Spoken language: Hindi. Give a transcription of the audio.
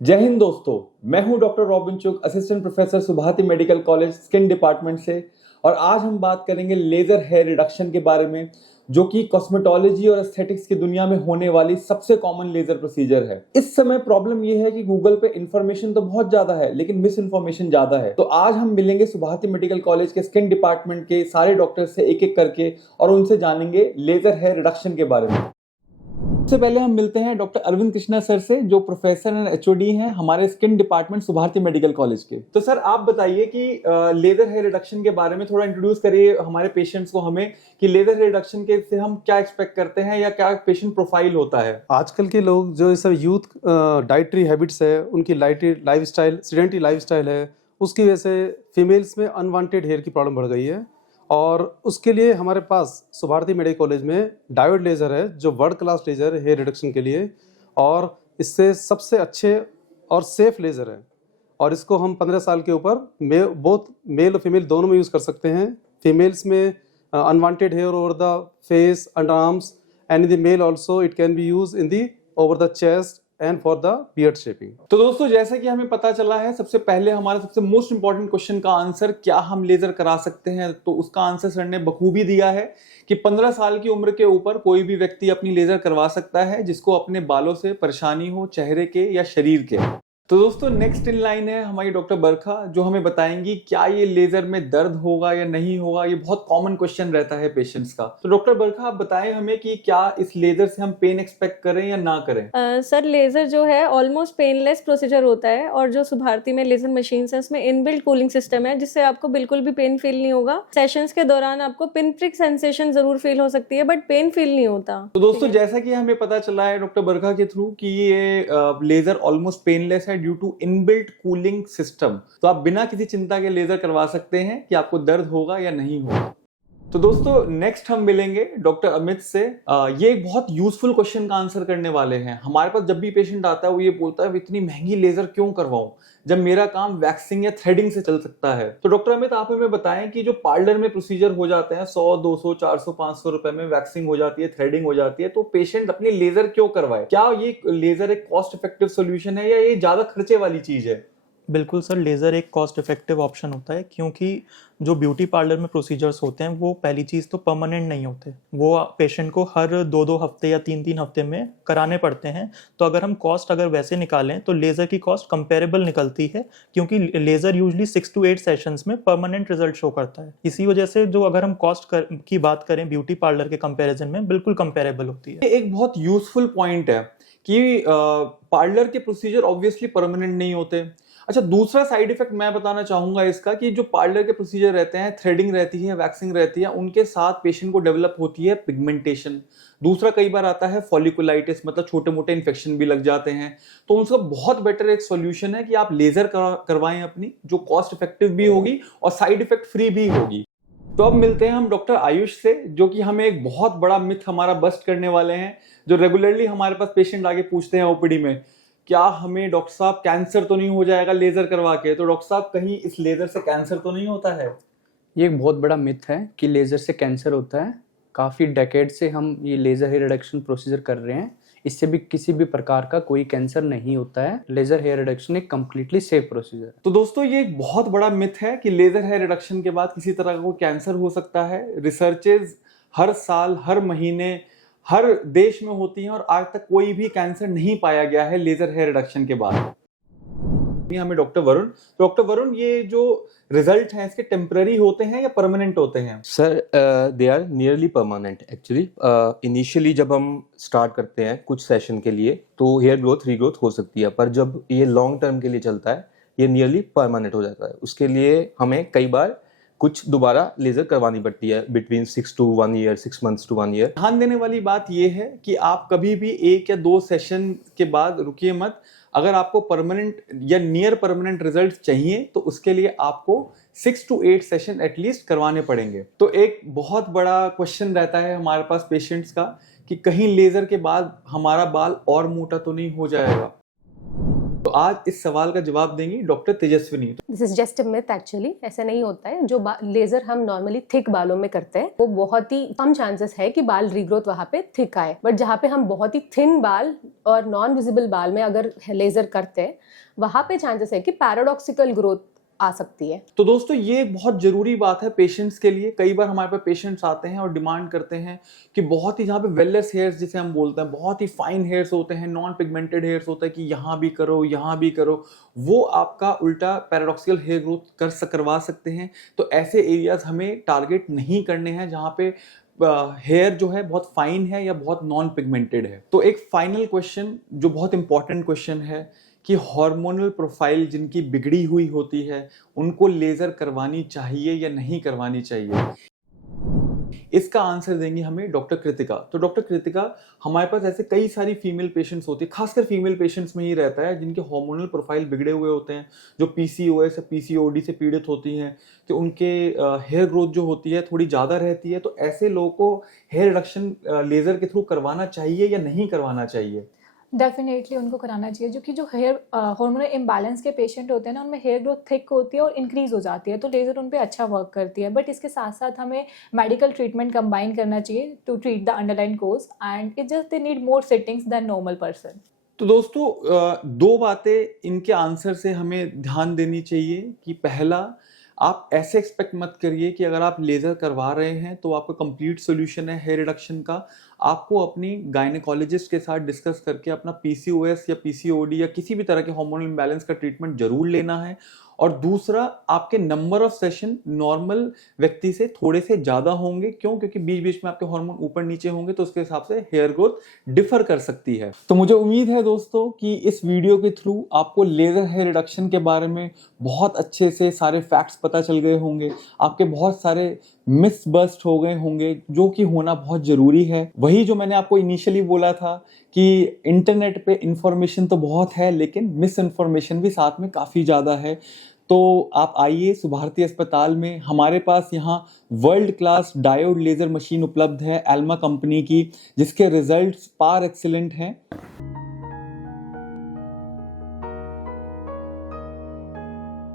जय हिंद दोस्तों। मैं हूं doctor Robin Chugh, assistant professor Subharti medical college skin department से। और आज हम बात करेंगे लेजर हेयर रिडक्शन के बारे में, जो कि कॉस्मेटोलॉजी और एस्थेटिक्स की दुनिया में होने वाली सबसे कॉमन लेजर प्रोसीजर है। इस समय प्रॉब्लम यह है कि गूगल पे इंफॉर्मेशन तो बहुत ज्यादा है, लेकिन मिस इन्फॉर्मेशन ज्यादा है। तो आज हम मिलेंगे सुभाति मेडिकल कॉलेज के स्किन डिपार्टमेंट के सारे डॉक्टर से एक एक करके, और उनसे जानेंगे लेजर हेयर रिडक्शन के बारे में। सबसे पहले हम मिलते हैं डॉक्टर अरविंद कृष्णा सर से, जो प्रोफेसर एंड एचओडी हैं हमारे skin department Subharti medical college के। तो सर आप बताइए कि लेजर हेयर रिडक्शन के बारे में थोड़ा इंट्रोड्यूस करिए हमारे पेशेंट्स को हमें, कि लेजर हेयर रिडक्शन के से हम क्या एक्सपेक्ट करते हैं या क्या पेशेंट प्रोफाइल होता है। आजकल के लोग जो सब यूथ डाइटरी हैबिट्स है, उनकी लाइफस्टाइल सीडेंटरी लाइफस्टाइल है, उसकी वजह से फीमेल्स में अनवांटेड हेयर की प्रॉब्लम बढ़ गई है। और उसके लिए हमारे पास सुभारती मेडिकल कॉलेज में डायोड लेज़र है, जो वर्ल्ड क्लास लेज़र है हेयर रिडक्शन के लिए, और इससे सबसे अच्छे और सेफ लेज़र है। और इसको हम 15 साल के ऊपर बोथ मेल और फीमेल दोनों में यूज़ कर सकते हैं। फीमेल्स में unwanted hair over the face, under arms, and in the male also it can be use in the over the chest and for the beard shaping. तो दोस्तों, जैसा कि हमें पता चला है, सबसे पहले हमारा सबसे मोस्ट इंपॉर्टेंट क्वेश्चन का आंसर, क्या हम लेजर करा सकते हैं, तो उसका आंसर सर ने बखूबी दिया है कि 15 साल की उम्र के ऊपर कोई भी व्यक्ति अपनी लेजर करवा सकता है जिसको अपने बालों से परेशानी हो, चेहरे के या शरीर के। तो दोस्तों, नेक्स्ट इन लाइन है हमारी डॉक्टर बरखा, जो हमें बताएंगी क्या ये लेजर में दर्द होगा या नहीं होगा। ये बहुत कॉमन क्वेश्चन रहता है पेशेंट्स का। तो डॉक्टर बरखा, आप बताएं हमें कि क्या इस लेजर से हम पेन एक्सपेक्ट करें या ना करें। सर लेज़र जो है ऑलमोस्ट पेनलेस प्रोसीजर होता है, और जो सुभारती में लेज़र मशीन्स है उसमें इनबिल्ट कूलिंग सिस्टम है, जिससे आपको बिल्कुल भी पेन फील नहीं होगा। सेशंस के दौरान आपको पिन प्रिक सेंसेशन जरूर फील हो सकती है, बट पेन फील नहीं होता। तो दोस्तों, जैसा कि हमें पता चला है डॉक्टर बरखा के थ्रू कि ये लेजर ऑलमोस्ट पेनलेस है due to inbuilt cooling system. तो आप बिना किसी चिंता के लेजर करवा सकते हैं कि आपको दर्द होगा या नहीं होगा। तो दोस्तों, नेक्स्ट हम मिलेंगे डॉक्टर अमित से। ये एक बहुत यूजफुल क्वेश्चन का आंसर करने वाले हैं। हमारे पास जब भी पेशेंट आता है वो ये बोलता है, इतनी महंगी लेजर क्यों करवाऊं जब मेरा काम वैक्सिंग या थ्रेडिंग से चल सकता है। तो डॉक्टर अमित, आप हमें बताएं कि जो पार्लर में प्रोसीजर हो जाते हैं 100, 200, 400, 500 रुपए में वैक्सिंग हो जाती है, थ्रेडिंग हो जाती है, तो पेशेंट अपनी लेजर क्यों करवाए? क्या ये लेजर एक कॉस्ट इफेक्टिव सोल्यूशन है या ये ज्यादा खर्चे वाली चीज है? बिल्कुल सर, लेज़र एक कॉस्ट इफेक्टिव ऑप्शन होता है, क्योंकि जो ब्यूटी पार्लर में प्रोसीजर्स होते हैं वो पहली चीज़ तो परमानेंट नहीं होते, वो पेशेंट को हर 2-2 हफ्ते या 3-3 हफ्ते में कराने पड़ते हैं। तो अगर हम कॉस्ट अगर वैसे निकालें तो लेज़र की कॉस्ट कंपेरेबल निकलती है, क्योंकि लेज़र यूजली 6 to 8 सेशंस में परमानेंट रिजल्ट शो करता है। इसी वजह से जो अगर हम कॉस्ट की बात करें ब्यूटी पार्लर के कंपेरिजन में, बिल्कुल कंपेरेबल होती है। एक बहुत यूजफुल पॉइंट है कि पार्लर के प्रोसीजर ऑब्वियसली परमानेंट नहीं होते। अच्छा, दूसरा साइड इफेक्ट मैं बताना चाहूंगा इसका, कि जो पार्लर के प्रोसीजर रहते हैं, थ्रेडिंग रहती है, वैक्सिंग रहती है, उनके साथ पेशेंट को डेवलप होती है पिगमेंटेशन। दूसरा कई बार आता है फॉलिकुलाइटिस, मतलब छोटे मोटे इन्फेक्शन भी लग जाते हैं। तो उनका बहुत बेटर एक सॉल्यूशन है कि आप लेजर करवाएं अपनी, जो कॉस्ट इफेक्टिव भी होगी और साइड इफेक्ट फ्री भी होगी। तो अब मिलते हैं हम डॉक्टर आयुष से, जो कि हमें एक बहुत बड़ा मिथ हमारा बस्ट करने वाले हैं, जो रेगुलरली हमारे पास पेशेंट आके पूछते हैं ओपीडी में, क्या हमें डॉक्टर साहब कैंसर तो नहीं हो जाएगा लेजर करवा के? तो डॉक्टर साहब, कहीं इस लेजर से कैंसर तो नहीं होता है? ये एक बहुत बड़ा मिथ है कि लेज़र से कैंसर होता है। काफ़ी डेकेड से हम ये लेज़र हेयर रिडक्शन प्रोसीजर कर रहे हैं, इससे भी किसी भी प्रकार का कोई कैंसर नहीं होता है। लेज़र हेयर रिडक्शन एक कम्प्लीटली सेफ प्रोसीजर है। तो दोस्तों, ये एक बहुत बड़ा मिथ है कि लेजर हेयर रिडक्शन के बाद किसी तरह का कोई कैंसर हो सकता है। रिसर्चेज हर साल, हर महीने, हर देश में होती हैं और आज तक कोई भी कैंसर नहीं पाया गया है लेजर हेयर रिडक्शन के बाद। हमें डॉक्टर वरुण, ये जो रिजल्ट हैं इसके टेम्पररी होते हैं या परमानेंट होते हैं? Sir, they are nearly permanent actually. Initially जब हम स्टार्ट करते हैं कुछ सेशन के लिए तो हेयर ग्रोथ रीग्रोथ हो सकती है, पर जब ये लॉन्ग टर्म के लिए चलता है ये नियरली परमानेंट हो जाता है। उसके लिए हमें कई बार कुछ दोबारा लेजर करवानी पड़ती है, between 6 to 1 year, 6 months to 1 year। ध्यान देने वाली बात यह है कि आप कभी भी 1 या 2 सेशन के बाद रुकिए मत। अगर आपको परमानेंट या नियर परमानेंट रिजल्ट चाहिए तो उसके लिए आपको 6 to 8 सेशन एटलीस्ट करवाने पड़ेंगे। तो एक बहुत बड़ा क्वेश्चन रहता है हमारे पास पेशेंट्स का कि कहीं लेजर के बाद हमारा बाल और मोटा तो नहीं हो जाएगा। तो आज इस सवाल का जवाब देंगी doctor Tejaswini. This is just a myth actually, ऐसा नहीं होता है। जो लेजर हम नॉर्मली थिक बालों में करते हैं वो बहुत ही कम चांसेस है कि बाल रीग्रोथ वहाँ पे थिक आए, बट जहाँ पे हम बहुत ही थिन बाल और नॉन विजिबल बाल में अगर लेजर करते हैं वहाँ पे चांसेस है कि पैराडॉक्सिकल ग्रोथ आ सकती है। तो दोस्तों ये एक बहुत जरूरी बात है पेशेंट्स के लिए। कई बार हमारे पास पेशेंट्स आते हैं और डिमांड करते हैं कि बहुत ही, जहाँ पे वेललेस हेयर्स जिसे हम बोलते हैं, बहुत ही फाइन हेयर्स होते हैं, नॉन पिगमेंटेड हेयर्स होता है कि यहाँ भी करो यहाँ भी करो, वो आपका उल्टा पैराडॉक्सिकल हेयर ग्रोथ करवा सकते हैं। तो ऐसे एरियाज हमें टारगेट नहीं करने हैं जहाँ पे हेयर जो है बहुत फाइन है या बहुत नॉन पिगमेंटेड है। तो एक फाइनल क्वेश्चन जो बहुत इंपॉर्टेंट क्वेश्चन है कि हार्मोनल प्रोफाइल जिनकी बिगड़ी हुई होती है उनको लेजर करवानी चाहिए या नहीं करवानी चाहिए, इसका आंसर देंगी हमें डॉक्टर कृतिका। तो डॉक्टर कृतिका, हमारे पास ऐसे कई सारी फीमेल पेशेंट्स होती है, खासकर फीमेल पेशेंट्स में ही रहता है जिनके हार्मोनल प्रोफाइल बिगड़े हुए होते हैं, जो पीसीओएस या पीसीओडी से पीड़ित होती हैं, कि उनके हेयर ग्रोथ जो होती है थोड़ी ज़्यादा रहती है। तो ऐसे लोगों को हेयर रिडक्शन लेजर के थ्रू करवाना चाहिए या नहीं करवाना चाहिए? डेफिनेटली उनको कराना चाहिए, जो कि जो हेयर हार्मोनल इम्बैलेंस के पेशेंट होते हैं ना, उनमें हेयर ग्रोथ थिक होती है और इंक्रीज हो जाती है, तो लेज़र उन पे अच्छा वर्क करती है। बट इसके साथ साथ हमें मेडिकल ट्रीटमेंट कंबाइन करना चाहिए to treat the underline cause, and it just they need more sittings than normal person. तो दोस्तों दो बातें इनके आंसर से हमें ध्यान देनी चाहिए कि पहला, आप ऐसे एक्सपेक्ट मत करिए कि अगर आप लेज़र करवा रहे हैं तो आपका कंप्लीट सोल्यूशन है हेयर रिडक्शन का। आपको अपनी गायनेकोलॉजिस्ट के साथ डिस्कस करके अपना पीसीओएस या पीसीओडी या किसी भी तरह के हार्मोनल इम्बैलेंस का ट्रीटमेंट जरूर लेना है। और दूसरा, आपके नंबर ऑफ सेशन नॉर्मल व्यक्ति से थोड़े से ज़्यादा होंगे। क्यों? क्योंकि बीच बीच में आपके हार्मोन ऊपर नीचे होंगे तो उसके हिसाब से हेयर ग्रोथ डिफर कर सकती है। तो मुझे उम्मीद है दोस्तों कि इस वीडियो के थ्रू आपको लेज़र हेयर रिडक्शन के बारे में बहुत अच्छे से सारे फैक्ट्स पता चल गए होंगे, आपके बहुत सारे मिथ्स बस्ट हो गए होंगे, जो कि होना बहुत ज़रूरी है। वही जो मैंने आपको इनिशियली बोला था कि इंटरनेट पे इंफॉर्मेशन तो बहुत है लेकिन मिस इन्फॉर्मेशन भी साथ में काफ़ी ज़्यादा है। तो आप आइए सुभारती अस्पताल में, हमारे पास यहाँ world class diode laser machine उपलब्ध है एल्मा कंपनी की, जिसके रिजल्ट्स पार एक्सीलेंट हैं।